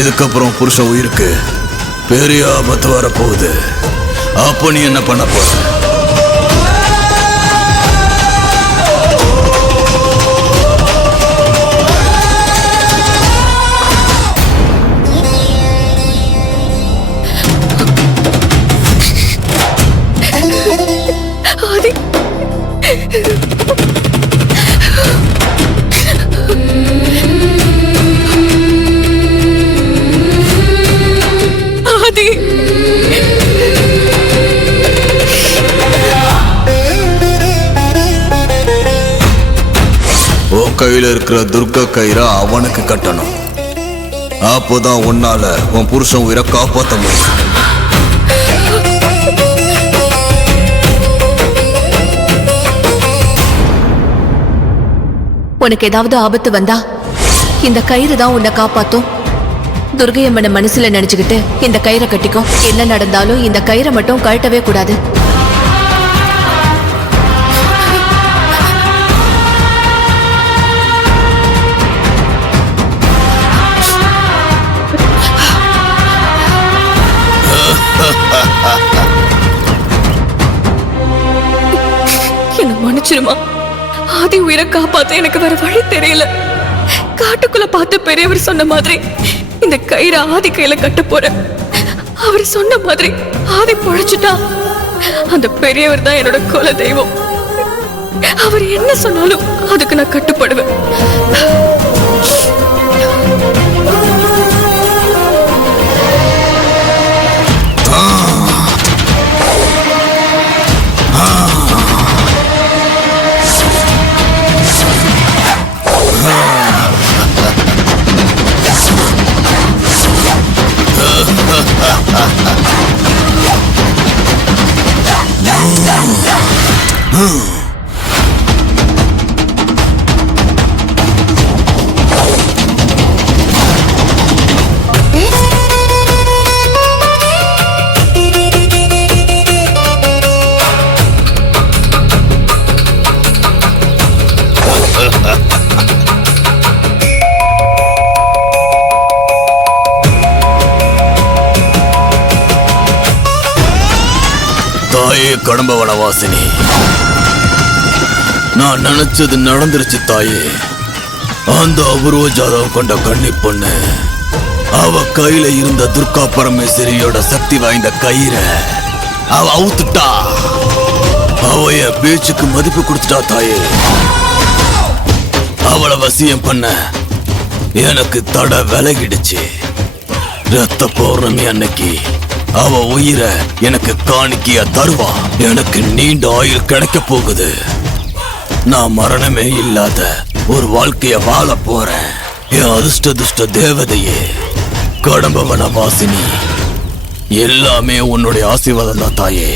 இதுக்கப்புறம் புருஷன் உயிருக்கு பெரிய ஆபத்து வரப்போகுது. அப்போ நீ என்ன பண்ண போற? உன் கையில இருக்கிற துர்கா கயிறை அவனுக்கு கட்டணும். அப்போதான் உன்னால உன் புருஷன் உயிரை காப்பாற்ற முடியும். உனக்கு ஏதாவது ஆபத்து வந்தா இந்த கயிறு தான் உன்னை காப்பாத்தும். துர்கையம்மனை மனசுல நினைச்சுக்கிட்டு இந்த கயிறை கட்டிக்கோ. என்ன நடந்தாலும் இந்த கயிறை மட்டும் கழட்டவே கூடாது. என்ன மன்னிச்சிருமா. ஆதி உயிரை காப்பாத்த எனக்கு வேற வழி தெரியல. காட்டுக்குள்ள பார்த்து பெரியவர் சொன்ன மாதிரி இந்த கயிறை ஆதி கையில கட்ட போறேன். அவர் சொன்ன மாதிரி ஆதி பொழைச்சுட்டா அந்த பெரியவர் தான் என்னோட குல தெய்வம். அவர் என்ன சொன்னாலும் அதுக்கு நான் கட்டுப்படுவேன். தாயே கடம்ப வனவாசினி, நான் நினைச்சது நடந்துருச்சு தாயே. அந்த அபூர்வ ஜாதகம் கொண்ட கன்னி பொண்ணு அவ கையில இருந்த துர்கா பரமேஸ்வரியோட சக்தி வாய்ந்த கயிறை அவ அவுத்துட்டா. அவ என் பேச்சுக்கு மதிப்பு கொடுத்துட்டா தாயே. அவளை வசியம் பண்ண எனக்கு தடை விலகிடுச்சு. ரத்த பௌர்ணமி அன்னைக்கு அவ உயிரை எனக்கு காணிக்கையா தருவா. எனக்கு நீண்ட ஆயுள் கிடைக்க போகுது. நான் மரணமே இல்லாத ஒரு வாழ்க்கைய வாழ போறேன். என் அதிர்ஷ்ட துஷ்ட தேவதையே கடம்ப வனவாசினி, எல்லாமே உன்னுடைய ஆசீர்வாதம் தான் தாயே.